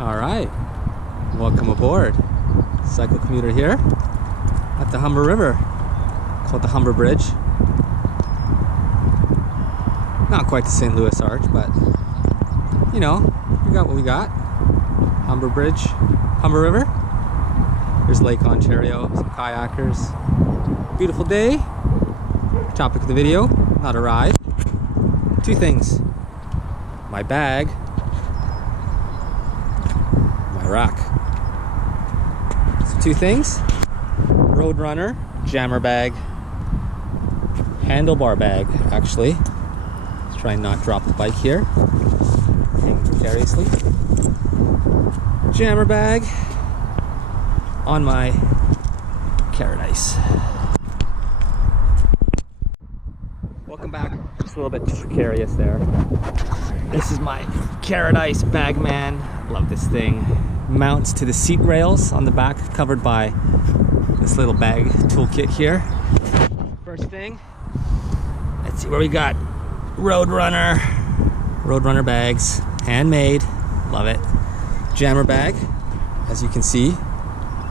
All right, welcome aboard. Cycle Commuter here at the Humber River, called the Humber Bridge. Not quite the St. Louis Arch, but you know, we got what we got. Humber Bridge, Humber River. There's Lake Ontario, some kayakers. Beautiful day. Topic of the video, not a ride. Two things: my bag, my rack. So two things: Roadrunner jammer bag, handlebar bag. Actually, let's try and not drop the bike here. Hang precariously. Jammer bag on my carrot ice. Welcome back. Just a little bit precarious there. This is my carrot ice bag, man. Love this thing. Mounts to the seat rails on the back, covered by this little bag toolkit here. First thing, let's see where we got. Roadrunner bags, handmade. Love it. Jammer bag, as you can see.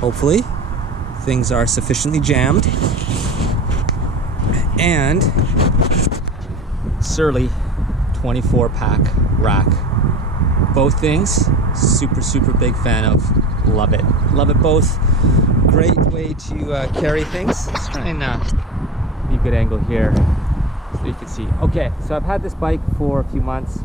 Hopefully, things are sufficiently jammed. And Surly 24-pack rack. Both things, super big fan of. Love it both. Great way to carry things. Let's try and be a good angle here so you can see. Okay, so I've had this bike for a few months.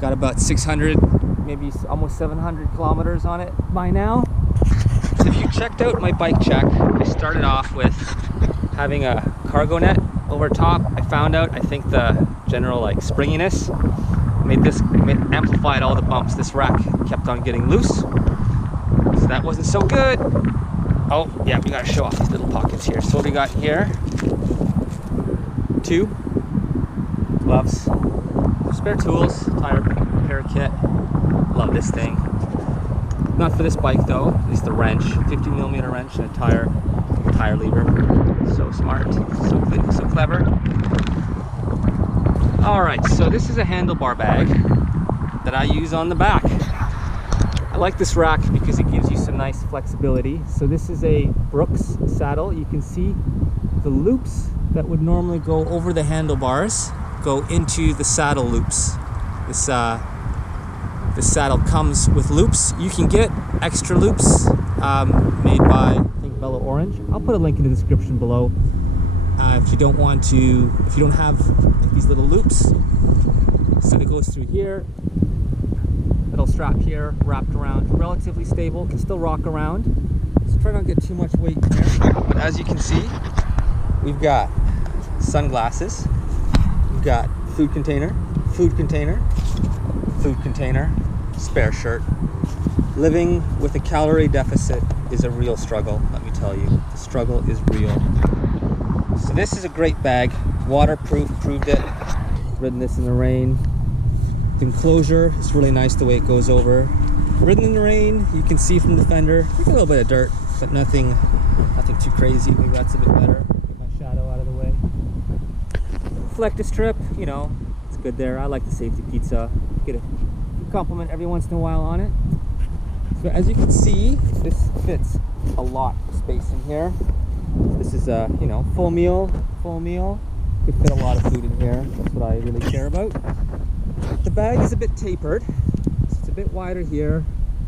Got about 600, maybe almost 700 kilometers on it by now. So if you checked out my bike check, I started off with having a cargo net over top. I found out, I think the general springiness amplified all the bumps. This rack kept on getting loose, so that wasn't so good. Oh yeah, we gotta show off these little pockets here. So what we got here: two gloves, spare tools, tire repair kit. Love this thing. Not for this bike though, at least the wrench, 50mm wrench and a tire lever. So smart, so clever. All right, so this is a handlebar bag that I use on the back. I like this rack because it gives you some nice flexibility. So this is a Brooks saddle. You can see the loops that would normally go over the handlebars go into the saddle loops. This saddle comes with loops. You can get extra loops made by, I think, Bello Orange. I'll put a link in the description below. If you don't have these little loops. So it goes through here. Little strap here, wrapped around, relatively stable, can still rock around. So try not to get too much weight in there. But as you can see, we've got sunglasses, we've got food container, spare shirt. Living with a calorie deficit is a real struggle, let me tell you. The struggle is real. So this is a great bag, waterproof, proved it. Ridden this in the rain. The enclosure is really nice the way it goes over. Ridden in the rain, you can see from the fender, a little bit of dirt, but nothing too crazy. Maybe that's a bit better. Get my shadow out of the way. Reflective strip, you know, it's good there. I like the safety pizza. Get a compliment every once in a while on it. So as you can see, this fits a lot of space in here. This is a, full meal. Could fit a lot of food in here. That's what I really care about. The bag is a bit tapered. So it's a bit wider here.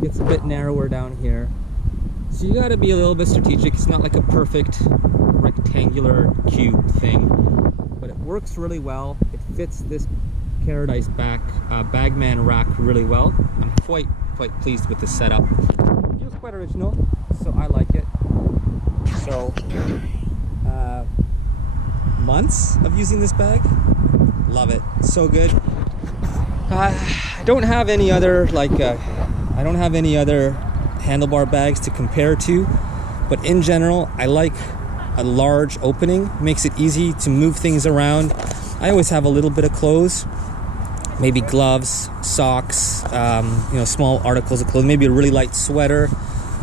Gets a bit narrower down here. So you got to be a little bit strategic. It's not like a perfect rectangular cube thing, but it works really well. It fits this carrot ice bagman rack really well. I'm quite pleased with the setup. It feels quite original, so I like it. So months of using this bag. Love it. So good. I don't have any other handlebar bags to compare to, but in general I like a large opening. Makes it easy to move things around. I always have a little bit of clothes, maybe gloves, socks, small articles of clothing, maybe a really light sweater,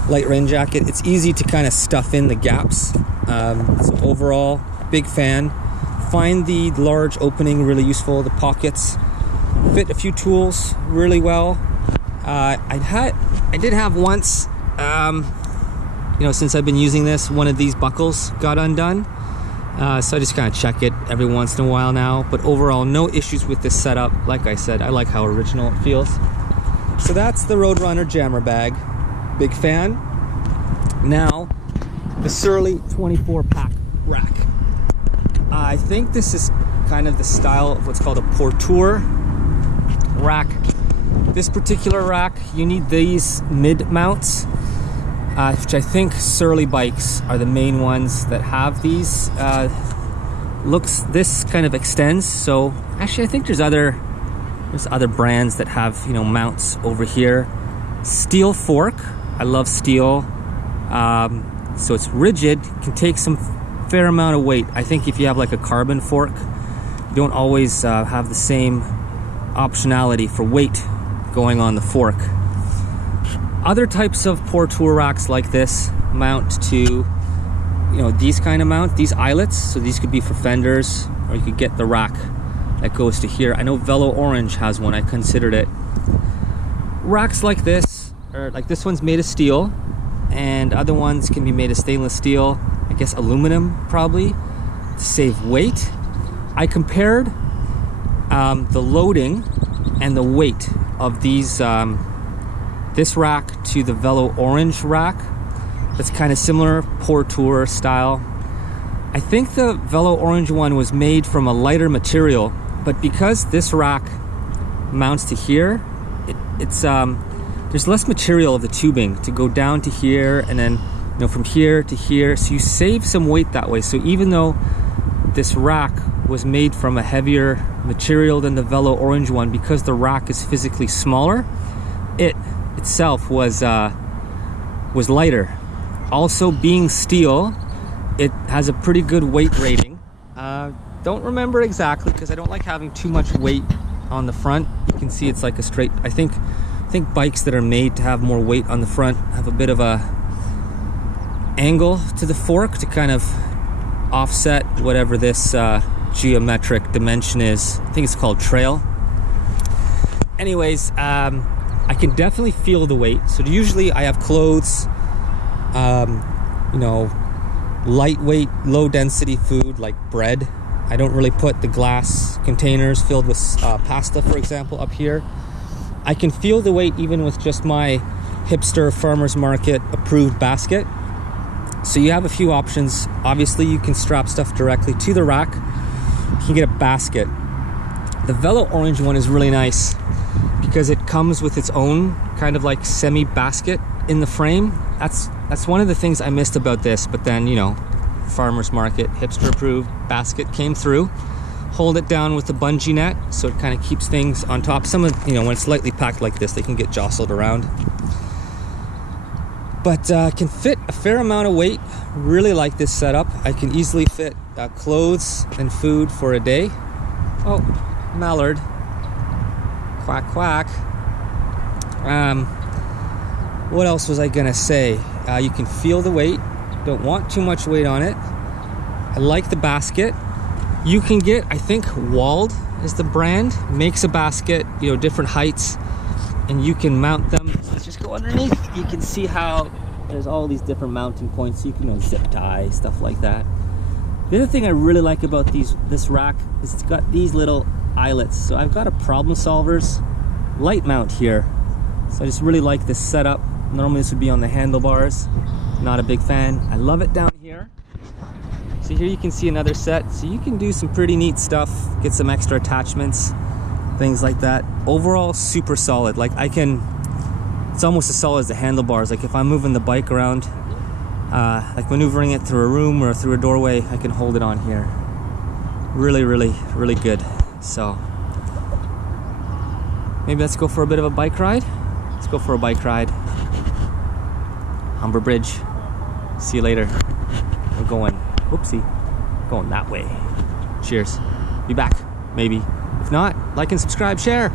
light rain jacket. It's easy to kind of stuff in the gaps. So overall, big fan. Find the large opening really useful. The pockets fit a few tools really well. I did have once, you know, since I've been using this, one of these buckles got undone. So I just kind of check it every once in a while now. But overall, no issues with this setup. Like I said, I like how original it feels. So that's the Roadrunner Jammer bag. Big fan. Now, the Surly 24-pack rack. I think this is kind of the style of what's called a porteur rack. This particular rack, you need these mid mounts, which I think Surly bikes are the main ones that have these. This kind of extends, so actually I think there's other brands that have, you know, mounts over here. Steel fork, I love steel. So it's rigid, can take some fair amount of weight. I think if you have like a carbon fork, you don't always have the same optionality for weight going on the fork. Other types of porteur racks like this mount to, you know, these kind of mount, these eyelets. So these could be for fenders, or you could get the rack that goes to here. I know Velo Orange has one, I considered it. Racks like this, or like this one's made of steel, and other ones can be made of stainless steel, I guess aluminum probably, to save weight. I compared the loading and the weight of these this rack to the Velo Orange rack. That's kind of similar, porteur style. I think the Velo Orange one was made from a lighter material, but because this rack mounts to here, there's less material of the tubing to go down to here, and then, you know, from here to here, so you save some weight that way. So even though this rack was made from a heavier material than the Velo Orange one, because the rack is physically smaller, it itself was lighter. Also, being steel, it has a pretty good weight rating. Don't remember exactly because I don't like having too much weight on the front. You can see it's like a straight, I think bikes that are made to have more weight on the front have a bit of a angle to the fork to kind of offset whatever this geometric dimension is. I think it's called trail. Anyways, I can definitely feel the weight. So usually I have clothes, you know, lightweight, low density food like bread. I don't really put the glass containers filled with pasta, for example, up here. I can feel the weight even with just my hipster farmer's market approved basket. So you have a few options. Obviously you can strap stuff directly to the rack. You can get a basket. The Velo Orange one is really nice because it comes with its own kind of like semi basket in the frame. That's one of the things I missed about this, but then, you know, farmer's market hipster approved basket came through. Hold it down with the bungee net so it kind of keeps things on top. Some of, you know, when it's lightly packed like this, they can get jostled around. But can fit a fair amount of weight. Really like this setup. I can easily fit clothes and food for a day. Oh, mallard. Quack, quack. What else was I gonna say? You can feel the weight. Don't want too much weight on it. I like the basket. You can get, I think Wald is the brand, makes a basket, you know, different heights, and you can mount them. Let's just go underneath. You can see how there's all these different mounting points. So you can, you know, zip tie, stuff like that. The other thing I really like about this rack is it's got these little eyelets. So I've got a Problem Solvers light mount here. So I just really like this setup. Normally this would be on the handlebars. Not a big fan. I love it down here. So here you can see another set. So you can do some pretty neat stuff, get some extra attachments, things like that. Overall, super solid. Like it's almost as solid as the handlebars. Like if I'm moving the bike around, like maneuvering it through a room or through a doorway, I can hold it on here. Really, really, really good. So maybe let's go for a bit of a bike ride. Let's go for a bike ride. Humber Bridge. See you later. We're going, whoopsie, going that way. Cheers. Be back, maybe. If not, like and subscribe, share.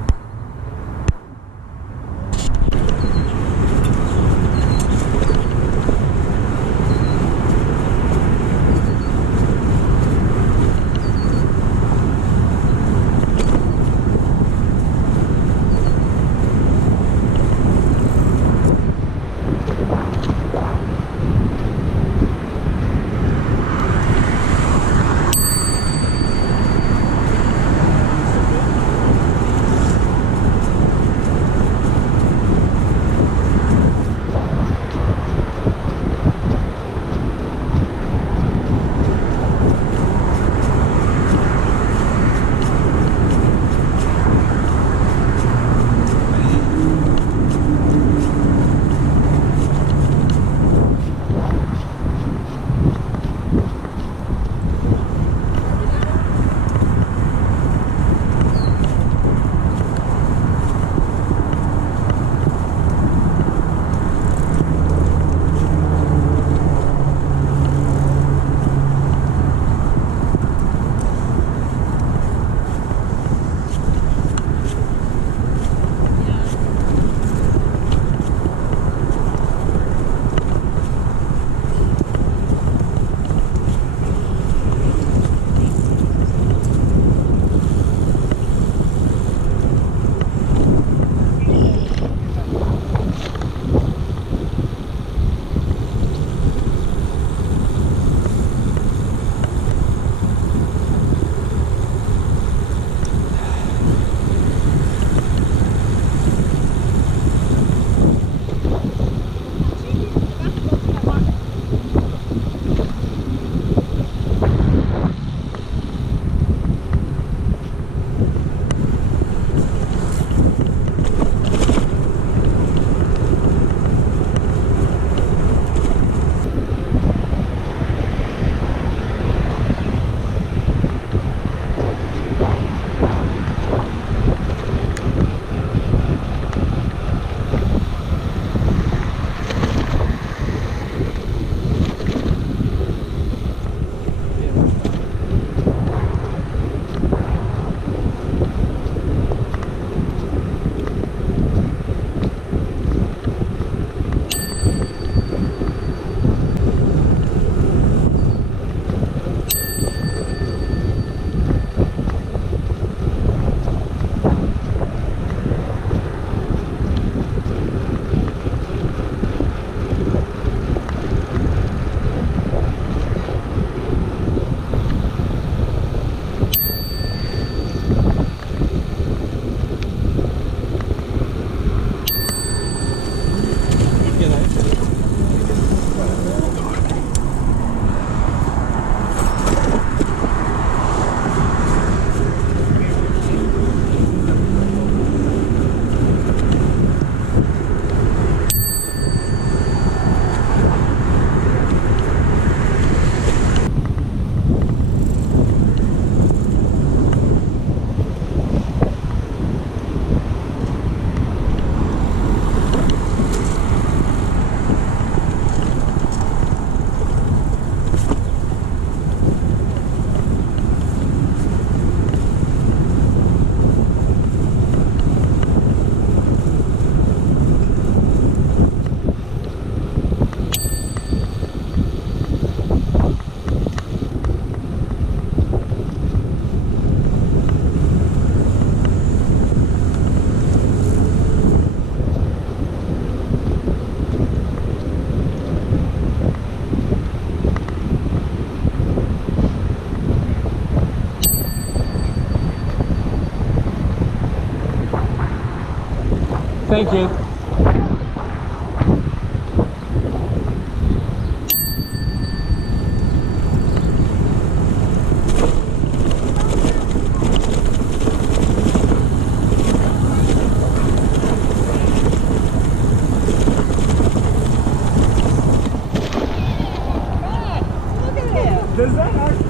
Thank you. Does that actually